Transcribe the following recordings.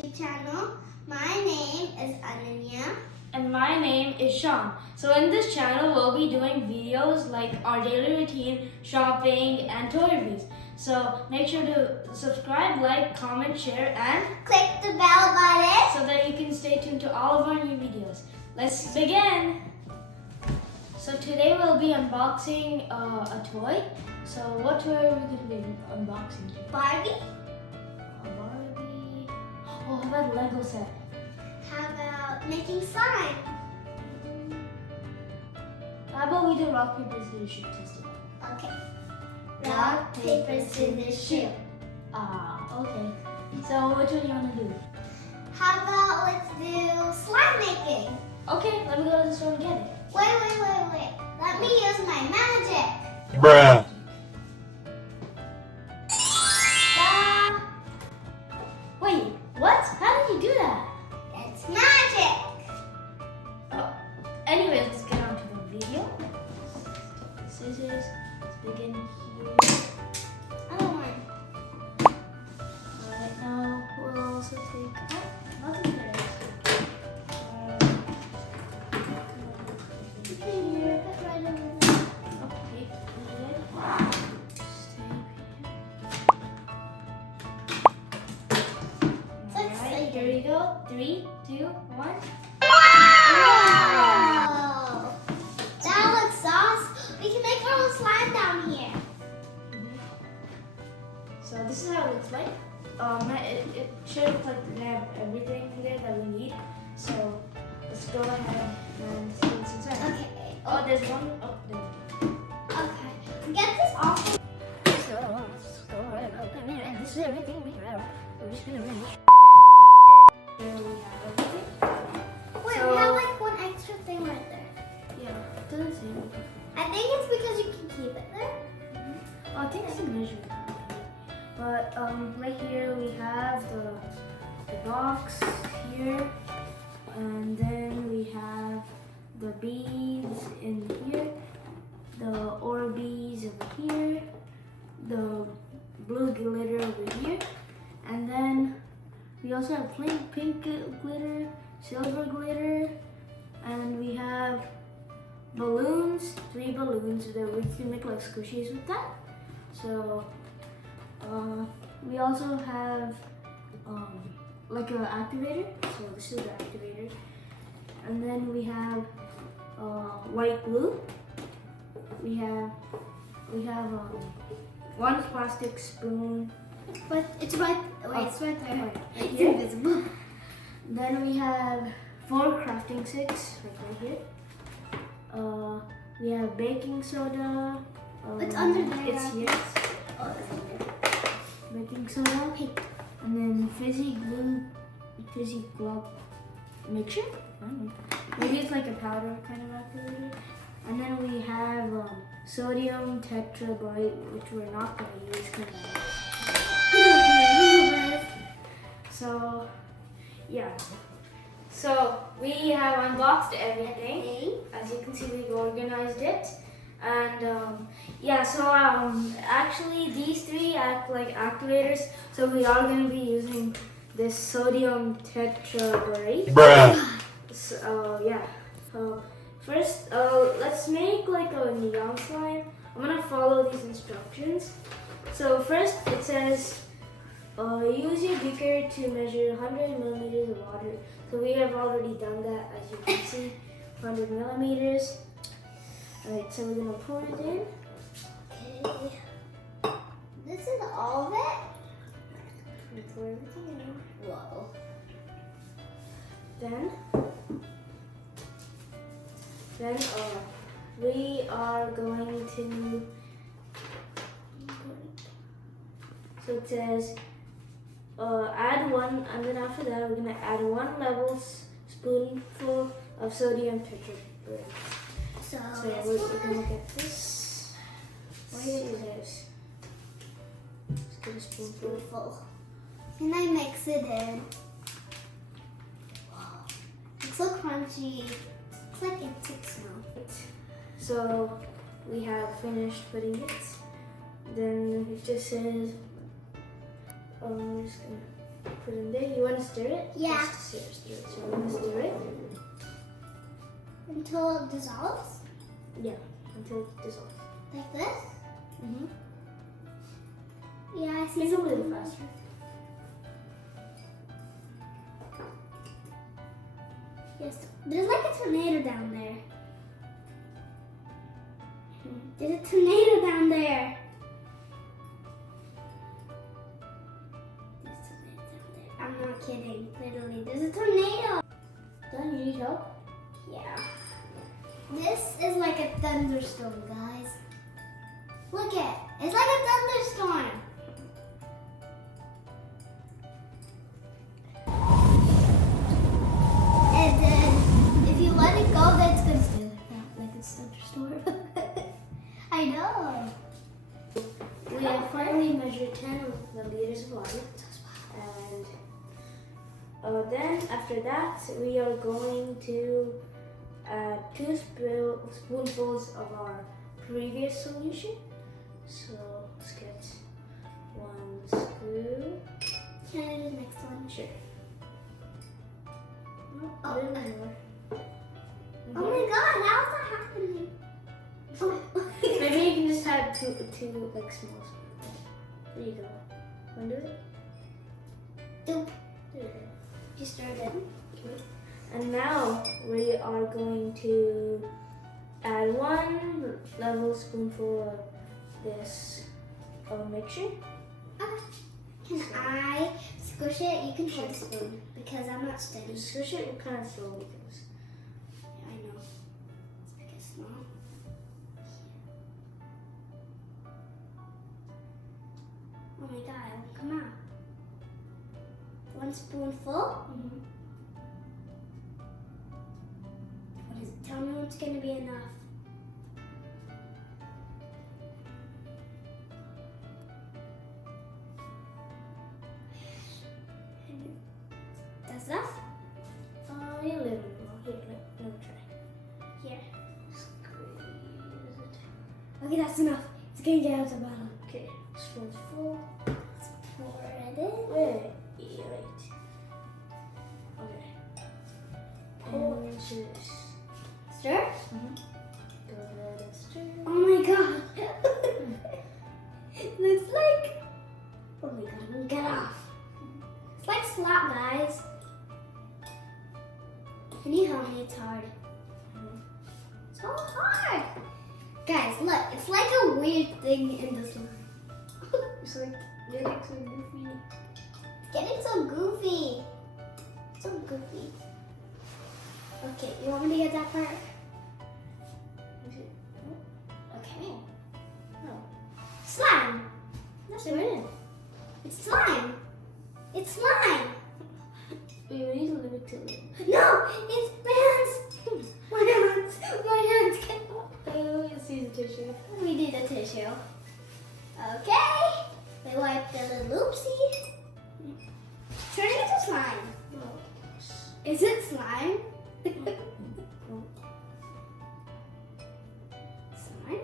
YouTube channel. My name is Ananya. And my name is Sean. So in this channel, we'll be doing videos like our daily routine, shopping, and toy reviews. So make sure to subscribe, like, comment, share, and Click the bell button so that you can stay tuned to all of our new videos. Let's begin! So today we'll be unboxing a toy. So what toy are we going to be unboxing today? Barbie. Barbie. Oh, how about Lego set? How about making slime? How about we do rock, paper, scissors, shoot, test it? Okay. Rock, paper, scissors, shoot. Okay. So which one do you want to do? How about let's do slime making? Okay, let me go to the store and get it. Wait. Let me use my magic. Bruh. Wait, what? How did you do that? It's magic. Anyways, let's get on to the video. Scissors. Let's begin here. Other one. Alright, now we'll also take nothing there. Here, put right over there. Okay, good. Alright, here we go. 3, 2, 1. Wow! That looks awesome. We can make our own slime down here. So this is how it looks like. It should have everything in there that we need. So let's go ahead and see what's inside. Okay. Oh, there's one. Oh, there. Okay. Get this off. There we have everything. Wait, So- we have like one extra thing right there. Yeah, it doesn't say anything. I think it's because you can keep it there. Oh, I think it's a measuring cup. But right here we have the box here, and then we have the beads in here, the Orbeez over here, the blue glitter over here, and then we also have pink glitter, silver glitter, and we have balloons, 3 balloons that we can make like squishies with that. So we also have like an activator. So this is the activator, and then we have white glue. We have one plastic spoon. But it's right. Wait, Oh, it's right there. right It's here. invisible. Then we have 4 crafting sticks right here. We have baking soda. It's under there, It's right? here. Oh, it's in there. Baking soda. And then fizzy glove mixture. I don't know. Maybe it's like a powder kind of activator. And then we have sodium tetrabrite, which we're not going to use because so yeah. So we have unboxed everything. As you can see, we've organized it. And yeah, so actually these 3 act like activators. So we are going to be using this sodium tetrabrite. Bruh. So yeah. So first, let's make like a neon slime. I'm gonna follow these instructions. So first, it says use your beaker to measure 100 millimeters of water. So we have already done that, as you can see, 100 millimeters. Alright, so we're gonna pour it in. Okay. This is all of it? We pour everything in. Whoa. Then we are going to, so it says add 1, and then after that we're going to add 1 level spoonful of sodium tetrabrite. So, So this we're one. going to get this. Where is this? Let's get a spoonful. Beautiful. Can I mix it in? Wow. It's so crunchy. It's like it sticks now. So we have finished putting it. Then it just says, we're just gonna put in there. You want to stir it? Yeah. Just stir it. So we're gonna stir it. Until it dissolves? Yeah, until it dissolves. Like this? Mm-hmm. Yeah, I see Make it a something. little faster. Yes, there's like a tornado down there. There's a tornado down there. There's a tornado down there. I'm not kidding. Literally, there's a tornado. Done? You need help? Yeah. This is like a thunderstorm, guys. Look it. It's like a thunderstorm. And then if you let it go, then it's gonna stay like that, like it's thunderstorm. I know. We have finally measured 10 milliliters of water. And then after that, we are going to add 2 spoonfuls of our previous solution. So let's get 1 spoon. Can I do the next one? Sure. Oh. A little more. Oh my god, how's that happening? Maybe you can just add two like small spoons. There you go. Want to do it? Doop. There you go. Just stir it in. Okay. And now we are going to add 1 level spoonful of this mixture. Okay. Can I squish it? You can hold the spoon because I'm not steady. Squish it kind of slowly, because I know. Let's make it small. Oh my god, it won't come out. 1 spoonful. What is it? Tell me what's going to be enough. That's enough? yeah, a little more. Here, let me try. Here. Squeeze it. Okay, that's enough. It's going to get out the bottom. Okay, spoon's full. Let's pour it in. Wait. Okay. Pour into this. Stir? Go ahead and stir. Oh my god. Looks like. Oh my god, I'm gonna get off. It's like slap, guys. Can you help me? It's hard. So hard. Guys, look. It's like a weird thing in the slime. It's like getting so goofy. It's getting so goofy. So goofy. Okay, you want me to get that part? Okay. No. Slime. That's it. It's slime. It's slime. We need to leave it till it. No, it's bands. My hands get off. Let's use a tissue. We need a tissue. Okay. We wipe the little oopsie. Turn it into slime. Is it slime? Slime?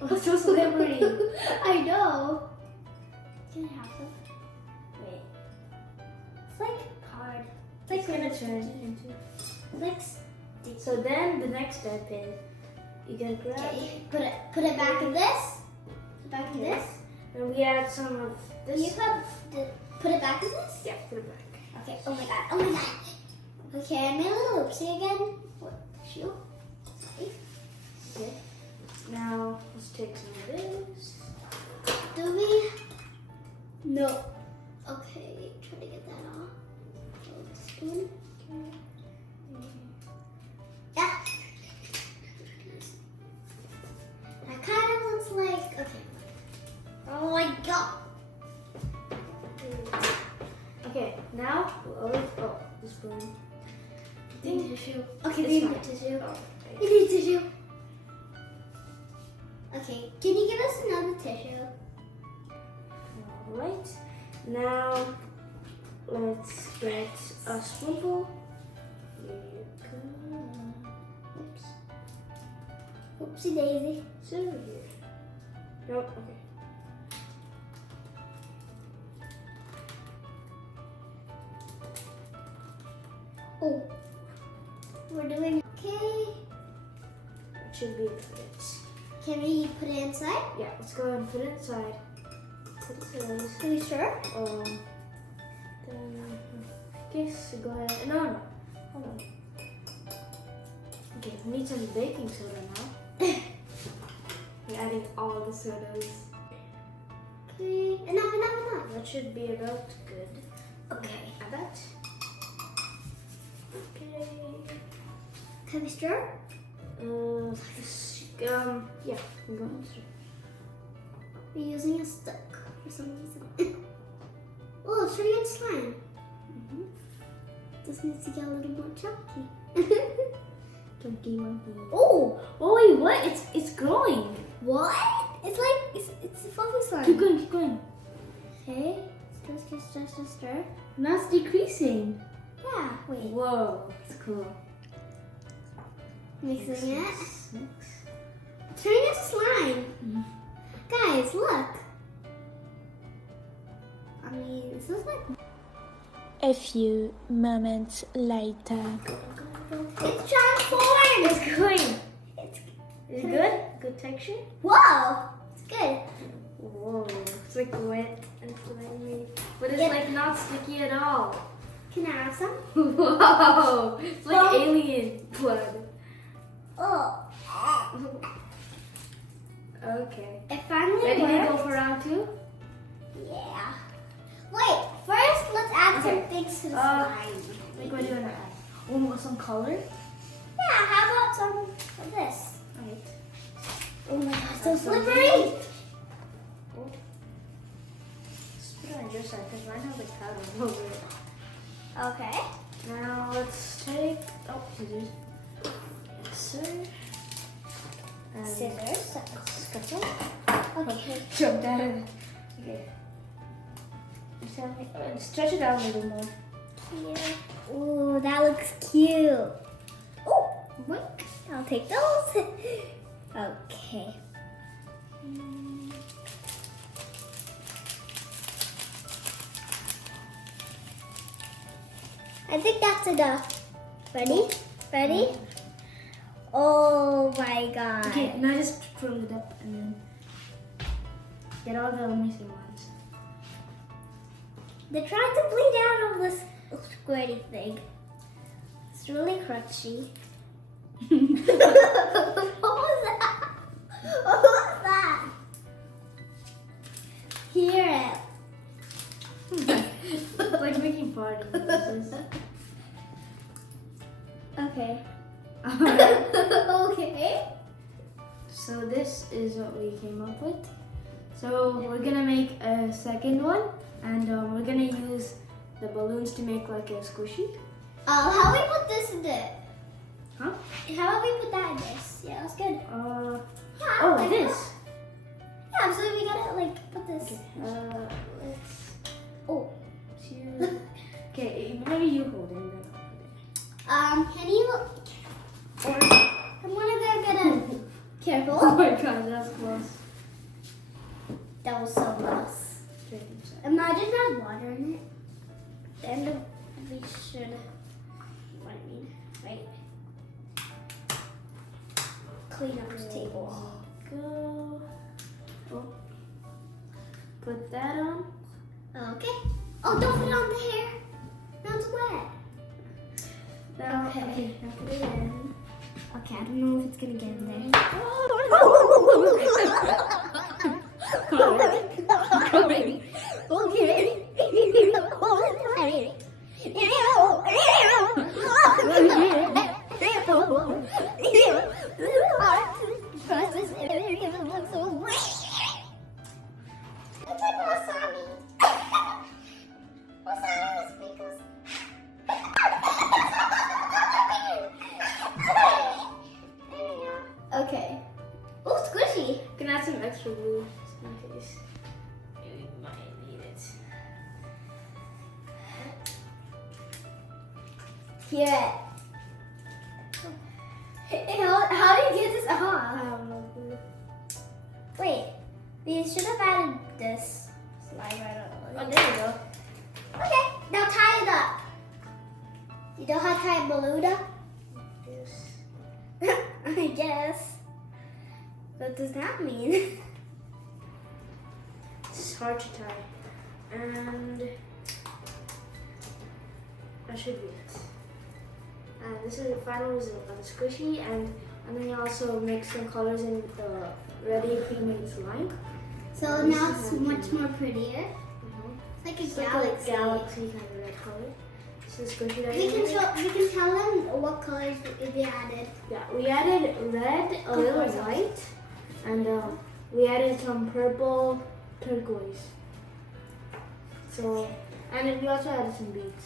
Oh, it's so slippery. I know. Can I have some? Wait. It's like hard. It's like It's gonna sticky. turn into. It's like sticky. So then the next step is you gotta grab Okay, put it back in this. Back in this. and we add some of Can this. you put it back in this? Yeah, put it back. Okay. Oh my god. Oh my god. Okay, I made a little oopsie again. What? Shoot. Sorry. Okay. Now let's take some of this. Do we? No. Okay. Try to get that off. Hold the spoon. Yeah. That kind of looks like. Okay. Oh my god. Okay, now the spoon. We need tissue. Okay, It's we fine. need tissue. Oh, We need tissue. Okay, can you give us another tissue? Alright. Now let's get a spoonful. Here you go. Oops. Oopsie daisy. It's over here. Nope, okay. Oh, we're doing okay. It should be good. Can we put it inside? Yeah, let's go ahead and put it inside. Put it in. Are you sure? Then I guess go ahead. No. Hold on. Okay, we need some baking soda now. We're adding all the sodas. Okay. Enough. That should be about good. Okay. Add that. Okay. Can we stir? Yeah, I'm going to. We're using a stick for some reason. Oh, it's turning into slime. This needs to get a little more chunky. Chunky monkey. Oh, wait, what? It's growing. what? It's like it's a fluffy slime. Keep going. Okay. Stir. Now it's decreasing. Yeah. Wait. Whoa, it's cool. Mixing it. Mix. Turning into slime. Guys, look. I mean, this is like. A few moments later. It's transformed. It's going. Is Is it good? Good texture? Whoa. It's good. Whoa, it's like wet and slimy. But it's Yeah. like not sticky at all. Can I have some? Whoa, it's like Well- alien blood. Oh. Okay. It finally Ready to worked. go for round 2? Yeah. Wait, first let's add Okay. some things to the slime. Like what do you want to add? Oh, some color? Yeah, how about some of this? Alright. Oh my god, so That's so slippery! Oh. Just put it on your side because mine has like powder over it. Okay. Now let's take. Oh, scissors. Yes, sir. And Scissors. Scissors. Okay. Jump out of it. Okay. Stretch it out a little more. Here. Ooh, that looks cute. Oh, wink. I'll take those. Okay. I think that's enough. Ready? Ready? Oh my god. Okay, now just fill it up and then get all the missing ones. They're trying to bleed out of this squirty thing. It's really crunchy. What was that? What was that? Hear it. It's like making party noises. Okay. Alright. Okay. So this is what we came up with. So we're gonna make a second one, and we're gonna use the balloons to make like a squishy. How about we put this in it? Huh? How about we put that in this? Yeah, that's good. Yeah, Oh, like this. Yeah, so we gotta like put this. Okay. Let's. Oh. Okay, maybe you hold it. And then I'll put it. Can you? Or I'm gonna careful. Oh my god, that's close. That was so close. Straight inside. Imagine that water in it. Then we should. What I mean, right? Clean up the table. Go. Oh. Put that on. Okay. Oh, don't put it on the hair. Now it's wet. Now, Okay. now put it in. Okay, I don't know if it's gonna get in there. Okay. Oh, squishy. You can add some extra glue just in case. Maybe we might need it. Here. How do you get this I on? don't know. Wait, we should have added this slime right on. Oh, there you go. Okay, now tie it up. You know how to tie a beluga? Yes. I guess. What does that mean? It's hard to tie. And that should be it. And this is the final result of the squishy, and then you also mix some colors in the ready pre-made slime. So now it's much more prettier. It's like a It's galaxy. like a galaxy kind of red color. This is squishy that We you can tell them what colors we added. Yeah, we added red, a little white, and we added some purple turquoise. So, and we also added some beads.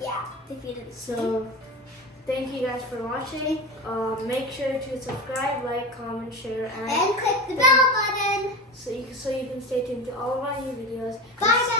Yeah, if you didn't. So, thank you guys for watching. Make sure to subscribe, like, comment, share, And click the bell button. so you can stay tuned to all of our new videos. Bye.